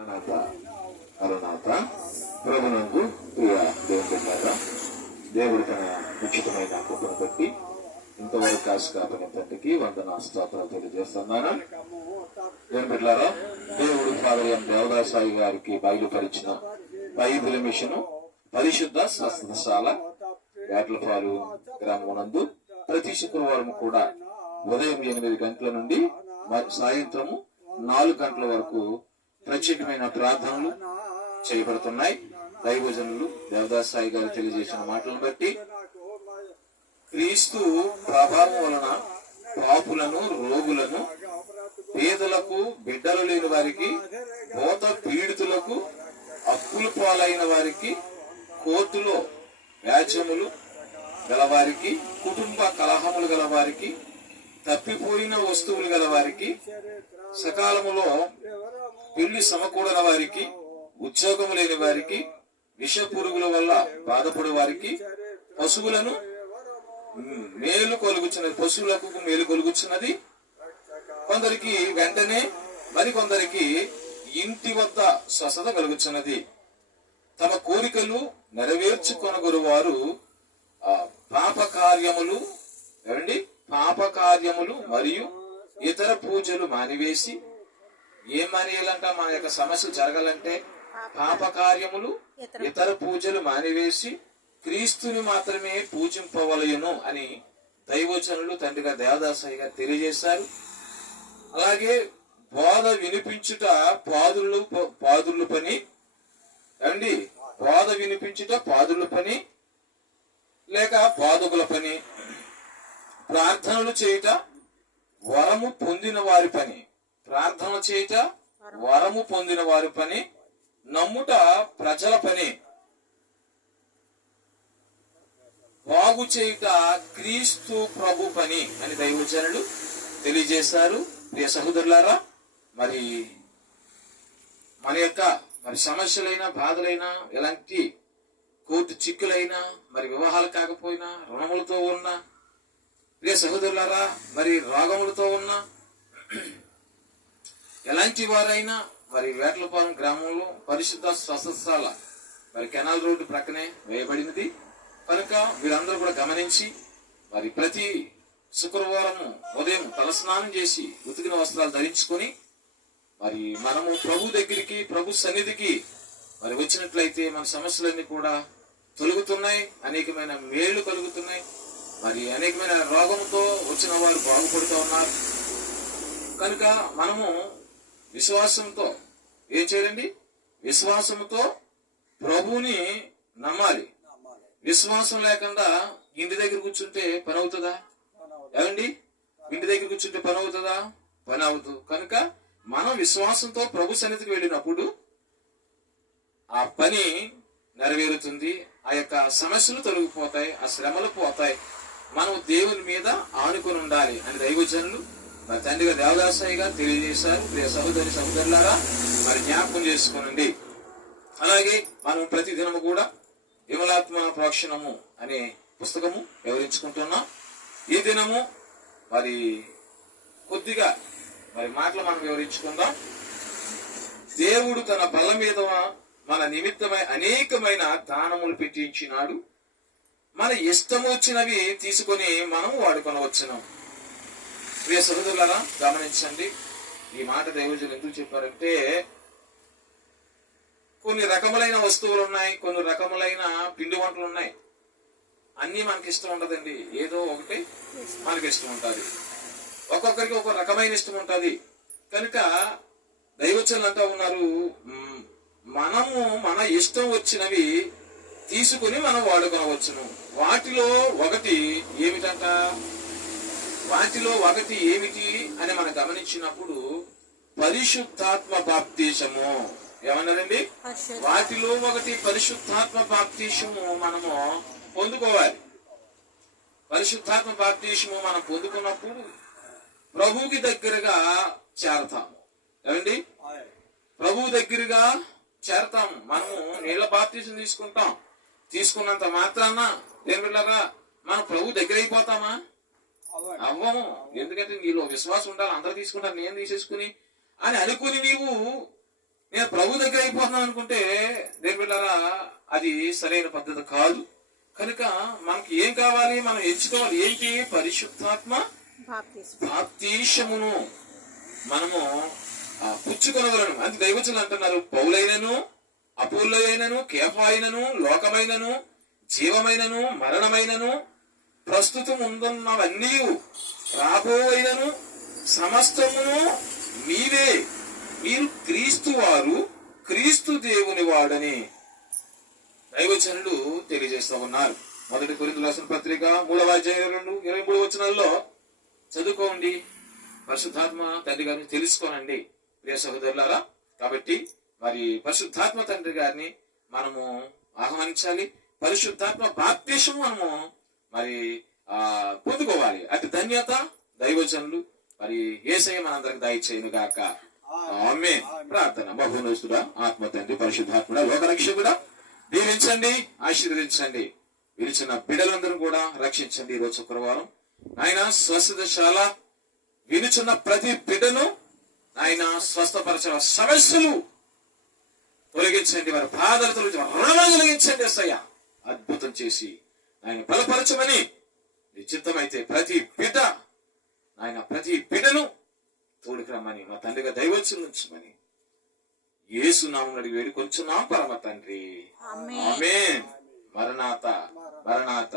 అనాథ అరునాథ ప్రభునందు ప్రియ దేవుడు తన ఉచితమైన కృపను బట్టి ఇంతవరకు కాసు కాపని తండ్రికి వందన స్తోత్రాలు తెలియజేస్తున్నాను. దేవుని బిడ్డలారా దేవుడు ఫాదర్ ఎం దేవదాసాయి గారికి బయలుపరిచిన బైబిల్ మిషన్ పరిశుద్ధ స్వస్థశాల వేటలపాలు గ్రామమునందు ప్రతి శుక్రవారం కూడా ఉదయం ఎనిమిది గంటల నుండి సాయంత్రము నాలుగు గంటల వరకు ప్రత్యేకమైన ప్రార్థనలు చేయబడుతున్నాయి. దైవజనులు దేవదాస్ సాయి గారు తెలియజేసిన మాటలను బట్టి క్రీస్తు ప్రభావం వలన పాపులను రోగులను పేదలకు బిడ్డలు లేని వారికి పోత పీడితులకు అప్పులు పాలైన వారికి కోర్టులో వ్యాజ్యములు గలవారికి కుటుంబ కలహములు గలవారికి తప్పిపోయిన వస్తువులు గలవారికి సకాలములో పెళ్ళి సమకూడని వారికి ఉద్యోగం లేని వారికి విష పురుగుల వల్ల బాధపడే వారికి పశువులను మేలు కొలుగుచున్నది పశువులకు మేలు కొలుగుచున్నది. కొందరికి వెంటనే మరి కొందరికి ఇంటి వద్ద స్వస్థత కలుగుచున్నది. తమ కోరికలు నెరవేర్చుకొనగొరు వారు పాపకార్యములు పాప కార్యములు ఏమండి? పాప కార్యములు మరియు ఇతర పూజలు మానివేసి ఏం మానేయాలంట మన యొక్క సమస్యలు జరగాలంటే పాప కార్యములు ఇతర పూజలు మానివేసి క్రీస్తుని మాత్రమే పూజింపవలయును అని దైవచనులు తండ్రిగా దేవదాసయ్య గారు తెలియజేశారు. అలాగే బోధ వినిపించుట పాదులు పాదుల పని. అండి బోధ వినిపించుట పాదుల పని. లేక బాధకుల పని. ప్రార్థనలు చేయుట వరము పొందిన వారి పని. ప్రార్థన చేయుట వరము. పొందిన వారి పని నమ్ముట ప్రజల పని. బాగు చేయుట క్రీస్తు ప్రభు పని అని దైవజనులు తెలియజేశారు. ప్రియ సహోదరులారా మరి మన యొక్క మరి సమస్యలైనా బాధలైనా ఎలాంటి కోర్టు చిక్కులైనా మరి వివాహాలు కాకపోయినా రుణములతో ఉన్నా ప్రియ సహోదరులారా మరి రోగములతో ఉన్నా ఎలాంటి వారైనా మరి వేటలపాలెం గ్రామంలో పరిశుద్ధ స్వస్థశాల మరి కెనాల్ రోడ్డు ప్రక్కనే వేయబడినది కనుక వీరందరూ కూడా గమనించి మరి ప్రతి శుక్రవారం ఉదయం తలస్నానం చేసి ఉతికిన వస్త్రాలు ధరించుకొని మరి మనము ప్రభు దగ్గరికి ప్రభు సన్నిధికి మరి వచ్చినట్లయితే మన సమస్యలన్నీ కూడా తొలుగుతున్నాయి అనేకమైన మేళ్ళు కలుగుతున్నాయి. మరి అనేకమైన రోగంతో వచ్చిన వారు బాగుపడుతూ ఉన్నారు. కనుక మనము విశ్వాసంతో ఏం చేయండి విశ్వాసంతో ప్రభువుని నమ్మాలి. విశ్వాసం లేకుండా ఇంటి దగ్గర కూర్చుంటే పని అవుతుందా ఏమండి? ఇంటి దగ్గర కూర్చుంటే పని అవుతుందా పని అవుతుంది కనుక మనం విశ్వాసంతో ప్రభు సన్నిధికి వెళ్ళినప్పుడు ఆ పని నెరవేరుతుంది. ఆ యొక్క సమస్యలు తొలగిపోతాయి ఆ శ్రమలు పోతాయి. మనం దేవుని మీద ఆనుకొని ఉండాలి అని దైవజనులు మరి తండ్రిగా దేవదాసాయి గారు తెలియజేశారు. ప్రియ సహోదరి సహోదరులారా మరి జ్ఞాపకం చేసుకోనండి. అలాగే మనం ప్రతి దినము కూడా విమలాత్మ ప్రోక్షణము అనే పుస్తకము వివరించుకుంటున్నాం. ఈ దినము మరి కొద్దిగా మరి మాటలు మనం వివరించుకుందాం. దేవుడు తన బల్ల మీద మన నిమిత్తమై అనేకమైన దానములు పెట్టించినాడు. మన ఇష్టం వచ్చినవి తీసుకొని మనం వాడుకొనవచ్చును. ప్రియ సహోదరులారా గమనించండి ఈ మాట దైవజులు ఎందుకు చెప్పారంటే కొన్ని రకములైన వస్తువులు ఉన్నాయి కొన్ని రకములైన పిండి వంటలు ఉన్నాయి. అన్ని మనకి ఇష్టం ఉండదండి. ఏదో ఒకటి మనకి ఇష్టం ఉంటుంది. ఒక్కొక్కరికి ఒక రకమైన ఇష్టం ఉంటుంది. కనుక దైవచనులు అంటా ఉన్నారు మనము మన ఇష్టం వచ్చినవి తీసుకుని మనం వాడుకోవచ్చును వాటిలో ఒకటి ఏమిటంట? వాటిలో ఒకటి ఏమిటి అని మనం గమనించినప్పుడు పరిశుద్ధాత్మ బాప్తీసము. ఏమన్నారండి? వాటిలో ఒకటి పరిశుద్ధాత్మ బాప్తీసము మనము పొందుకోవాలి. పరిశుద్ధాత్మ బాప్తీసము మనం పొందుకున్నప్పుడు ప్రభువుకి దగ్గరగా చేరతాము. ఏమండి? ప్రభువు దగ్గరగా చేరతాము. మనము నీళ్ళ బాప్తీసం తీసుకుంటాం. తీసుకున్నంత మాత్రాన బిడ్డలారా మనం ప్రభు దగ్గర అయిపోతామా అవ్వము ఎందుకంటే నీలో విశ్వాసం ఉండాలి అందరూ తీసుకుంటారు నేను తీసేసుకుని అని అనుకుని నీవు నేను ప్రభు దగ్గర అయిపోతున్నాను అనుకుంటే దేని బిడ్డారా అది సరైన పద్ధతి కాదు. కనుక మనకి ఏం కావాలి? మనం ఎంచుకోవాలి ఏంటి? పరిశుద్ధాత్మ బాప్తీషమును మనము పుచ్చుకొనగలను అది దైవచులు అంటున్నారు. పౌలైనను అపూర్లైనను కేఫాయినను లోకమైనను జీవమైనను మరణమైనను ప్రస్తుతం ఉందన్నవన్నీ రాబోయినను సమస్తమును మీవే. మీరు క్రీస్తు వారు క్రీస్తు దేవుని వాడని దైవచనులు తెలియజేస్తా ఉన్నారు. మొదటి కొరింథీ రాసిన పత్రిక మూడవ అధ్యాయం రెండు ఇరవై మూడు వచనాల్లో చదువుకోండి. పరిశుద్ధాత్మ తండ్రి గారిని తెలుసుకోనండి. ప్రియ సహోదరులారా కాబట్టి మరి పరిశుద్ధాత్మ తండ్రి గారిని మనము ఆహ్వానించాలి. పరిశుద్ధాత్మ బాప్తీసం మనము మరి ఆ పొందుకోవాలి. అటు ధన్యత దైవజనులు. మరి ఏసయ్య మనందరికి దయచేయను గాక ఆమె ప్రార్థన. బహునస్తుడా ఆత్మ తండ్రి పరిశుద్ధాత్ముడా లోకరక్షకుడా దీవించండి ఆశీర్వదించండి. పిలిచిన బిడ్డలందరూ కూడా రక్షించండి ఈ రోజు శుక్రవారం. ఆయన స్వస్థశాల వినుచున్న ప్రతి బిడ్డను ఆయన స్వస్థపరచ సమస్యలు తొలగించండి. వారి బాధలు తొలగించి రుణములు తొలగించండి అసయ్య అద్భుతం చేసి ఆయన బలపరచమని నీ చిత్తమైతే ప్రతి బిడ్డ ఆయన ప్రతి బిడ్డను తోడుకు రమ్మని మా తండ్రిగా దైవోత్సవం ఉంచమని యేసు నామం అడిగి వేడి కొంచెం పరమ తండ్రి. మరణాత మరణాత.